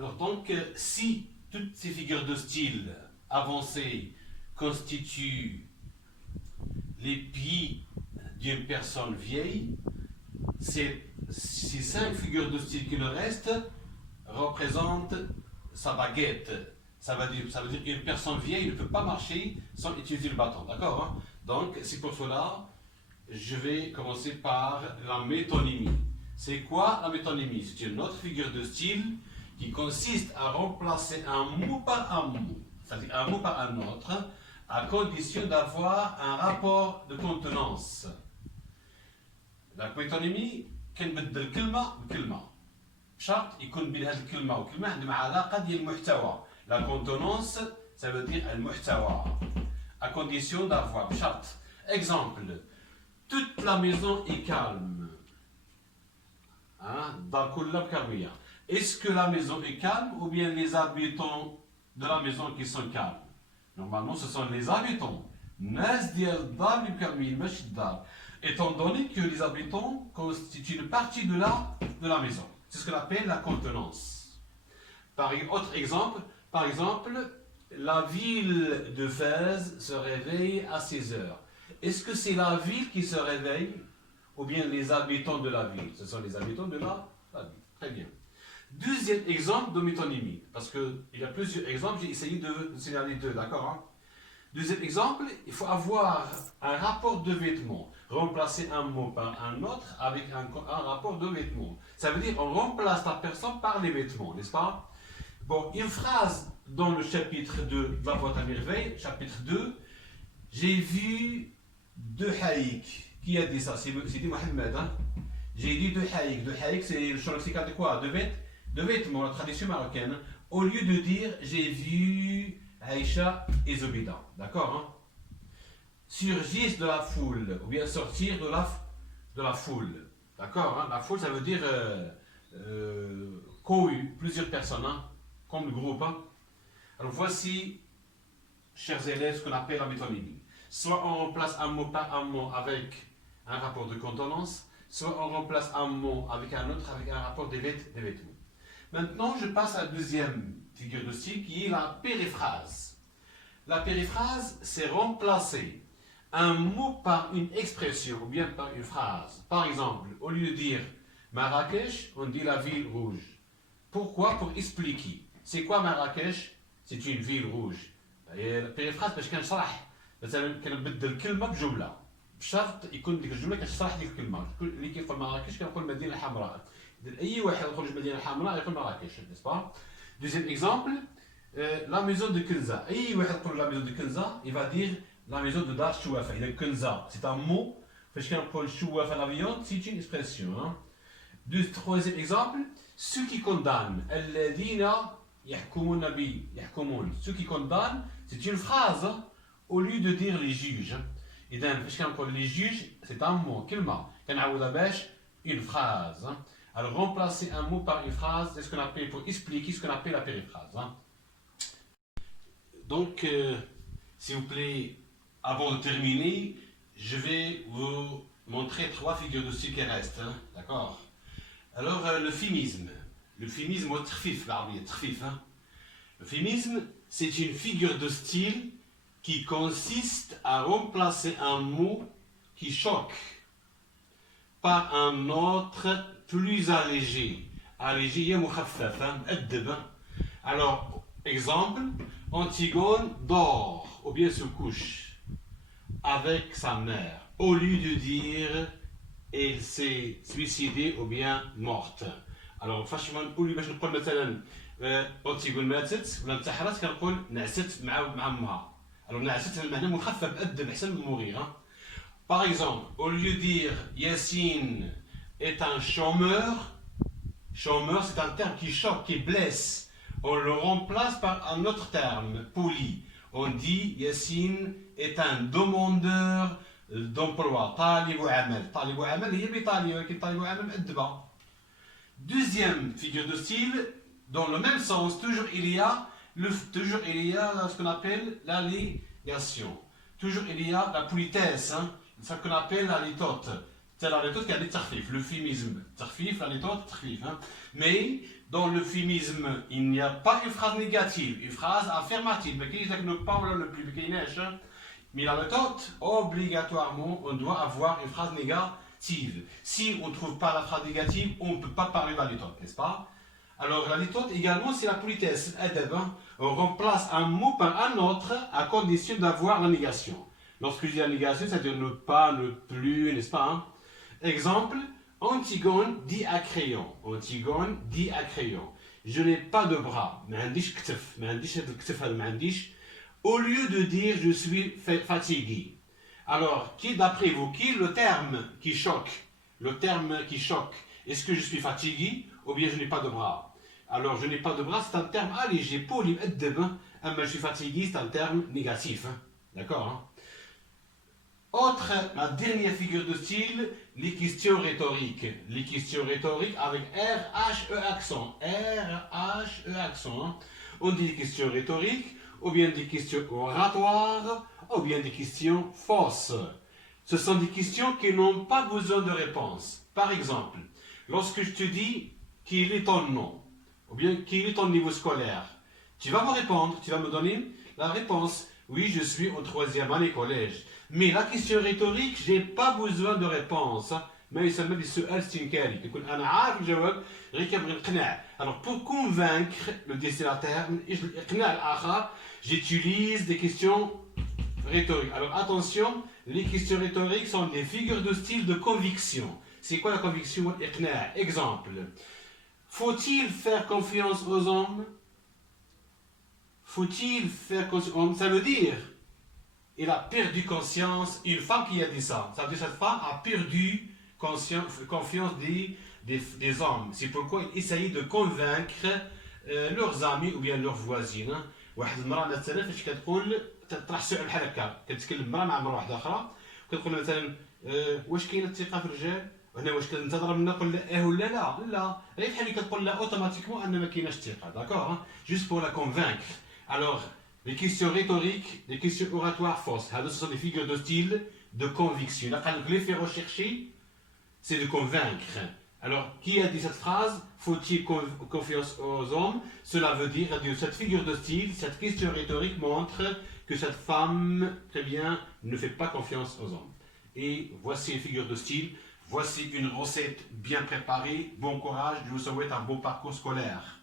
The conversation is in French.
Alors donc, si toutes ces figures de style avancées constituent les pieds d'une personne vieille, ces 5 figures de style qui nous restent représentent sa baguette. Ça veut dire qu'une personne vieille ne peut pas marcher sans utiliser le bâton, d'accord, hein? Donc, c'est pour cela, je vais commencer par la métonymie. C'est quoi la métonymie? C'est une autre figure de style qui consiste à remplacer un mot par un mot, c'est-à-dire un mot par un autre, à condition d'avoir un rapport de contenance. La métonymie كنبدل كلمة بكلمة بشرط يكون بين هذه الكلمة وكلمة عندهم علاقة ديال المحتوى. La contenance, ça veut dire المحتوى. À condition d'avoir بشرط. Exemple, toute la maison est calme. الدار كلها بكالمية. Est-ce que la maison est calme ou bien les habitants de la maison qui sont calmes? Normalement, ce sont les habitants. الناس ديال الدار اللي بكالميين ماشي الدار. Étant donné que les habitants constituent une partie de la maison. C'est ce qu'on appelle la contenance. Autre exemple, par exemple, la ville de Fès se réveille à 16 heures. Est-ce que c'est la ville qui se réveille ou bien les habitants de la ville? Ce sont les habitants de la ville. Très bien. Deuxième exemple de métonymie, parce qu'il y a plusieurs exemples, j'ai essayé de signaler deux, d'accord, hein? Deuxième exemple, il faut avoir un rapport de vêtements. Remplacer un mot par un autre avec un rapport de vêtements. Ça veut dire qu'on remplace la personne par les vêtements, n'est-ce pas? Bon, une phrase dans le chapitre 2 de la boîte à merveilles, chapitre 2, j'ai vu deux haïks. Qui a dit ça? C'est dit Mohamed. Hein? J'ai dit deux haïks. Deux haïks, c'est le champ lexical de quoi? De vêtements, la tradition marocaine. Au lieu de dire j'ai vu Aïcha et Zobida. D'accord, hein? Surgissent de la foule, ou bien sortir de la foule. D'accord, hein? La foule, ça veut dire plusieurs personnes, hein? Comme le groupe. Hein? Alors voici, chers élèves, ce qu'on appelle la métonymie. Soit on remplace un mot par un mot avec un rapport de contenance, soit on remplace un mot avec un autre avec un rapport des vêtements. Maintenant, je passe à la deuxième figure de style qui est la périphrase. La périphrase, c'est remplacer un mot par une expression ou bien par une phrase. Par exemple, au lieu de dire Marrakech, on dit la ville rouge. Pourquoi? Pour expliquer. C'est quoi Marrakech? C'est une ville rouge. La périphrase باش كنشرح مثلا كنبدل كلمه بجمله بشرط يكون ديك الجمله كتشرح ديك الكلمه. اللي كيقول مراكش كنقول مدينه حمراء. اي واحد يخرج مدينه حمراء يقول مراكش، n'est-ce pas? Deuxième exemple, la maison de Kenza. اي واحد يقول la maison de Kenza, il va dire la maison de Dar Chouafa. Il est Kenza, c'est un mot. Parce qu'on Chouafa la viande, c'est une expression. Hein. Troisième exemple, ceux qui condamnent. Alladina yahkumuna bi yahkumun. Ceux qui condamnent, c'est une phrase hein, au lieu de dire les juges. Et donc, parce qu'on les juges, c'est un mot. Kelma. Une phrase. Hein. Alors, remplacer un mot par une phrase, c'est ce qu'on appelle, pour expliquer ce qu'on appelle la périphrase. Hein. Donc, s'il vous plaît, avant de terminer, je vais vous montrer 3 figures de style qui restent. Hein. D'accord? Alors, le féminisme. Le féminisme, hein. Le féminisme, c'est une figure de style qui consiste à remplacer un mot qui choque par un autre plus allégé. Allégé, il y a hein. Alors, exemple, Antigone dort ou bien se couche avec sa mère au lieu de dire elle s'est suicidée ou bien morte. Alors فاش نقول باش نقول مثلا أنتيغون ماتت ولا انتحرت كنقول نعست مع امها. Alors نعست المعنى مخفف بأدب أحسن من mourir. Par exemple, au lieu de dire Yassine est un chômeur, chômeur c'est un terme qui choque, qui blesse. On le remplace par un autre terme, poli. On dit Yassine est un demandeur d'emploi. طالب عمل. طالب عمل هي بطالي ولكن طالب عمل مؤدبة. Deuxième figure de style, dans le même sens, toujours il y a ce qu'on appelle l'allégation. Toujours il y a la politesse, hein, ce qu'on appelle la litote. C'est la méthode qui a des tarfif, l'euphémisme. Tarfif, la méthode, tarfif. Hein. Mais dans l'euphémisme, il n'y a pas une phrase négative, une phrase affirmative. Mais qui est le pas le plus pequeño. Mais la méthode, obligatoirement, on doit avoir une phrase négative. Si on ne trouve pas la phrase négative, on ne peut pas parler de la méthode, n'est-ce pas? Alors la méthode également, c'est la politesse. On remplace un mot par un autre à condition d'avoir la négation. Lorsque je dis la négation, c'est-à-dire ne pas, ne plus, n'est-ce pas? Hein? Exemple, Antigone dit à crayon. Antigone dit à crayon. Je n'ai pas de bras. Au lieu de dire je suis fatigué. Alors, qui d'après vous, qui est le terme qui choque? Le terme qui choque. Est-ce que je suis fatigué ou bien je n'ai pas de bras? Alors, je n'ai pas de bras, c'est un terme allégé, poli, mais je suis fatigué, c'est un terme négatif. Hein? D'accord? Hein? Autre, la dernière figure de style, les questions rhétoriques. Les questions rhétoriques avec R-H-E accent. R-H-E accent. Hein? On dit des questions rhétoriques, ou bien des questions oratoires, ou bien des questions fausses. Ce sont des questions qui n'ont pas besoin de réponse. Par exemple, lorsque je te dis quel est ton nom, ou bien quel est ton niveau scolaire, tu vas me répondre, tu vas me donner la réponse. Oui, je suis en 3e année collège. Mais la question rhétorique, je n'ai pas besoin de réponse. Mais il s'appelle السؤال استنكاري. يكون أنا عارف الجواب غير كنبغي نقنع. Alors pour convaincre le destinataire, إقناع الآخر, j'utilise des questions rhétoriques. Alors attention, les questions rhétoriques sont des figures de style de conviction. C'est quoi la conviction? إقناع. Exemple. Faut-il faire confiance aux hommes? Faut-il faire confiance aux hommes? Ça veut dire il a perdu conscience, une femme qui a dit ça. Ça veut dire que cette femme a perdu confiance des hommes. C'est pourquoi ils essayaient de convaincre leurs amis ou bien leurs voisines. واحد المرأة مثلا فاش كتقول تطرح سؤال بحال هكا كتكلم مرأة مع مرأة واحدة أخرى كتقول مثلا واش كاينة الثقة في الرجال؟ وهنا واش كنتظر منها نقول لا ولا لا؟ لا غير بحال اللي كتقول لا اوتوماتيكمون أن ما كايناش الثقة. D'accord? Juste pour la convaincre. Alors les questions rhétoriques, les questions oratoires fausses, ce sont des figures de style de conviction. Les faire rechercher, c'est de convaincre. Alors, qui a dit cette phrase? Faut-il confiance aux hommes? Cela veut dire, cette figure de style, cette question rhétorique montre que cette femme, très bien, ne fait pas confiance aux hommes. Et voici une figure de style, voici une recette bien préparée. Bon courage, je vous souhaite un beau parcours scolaire.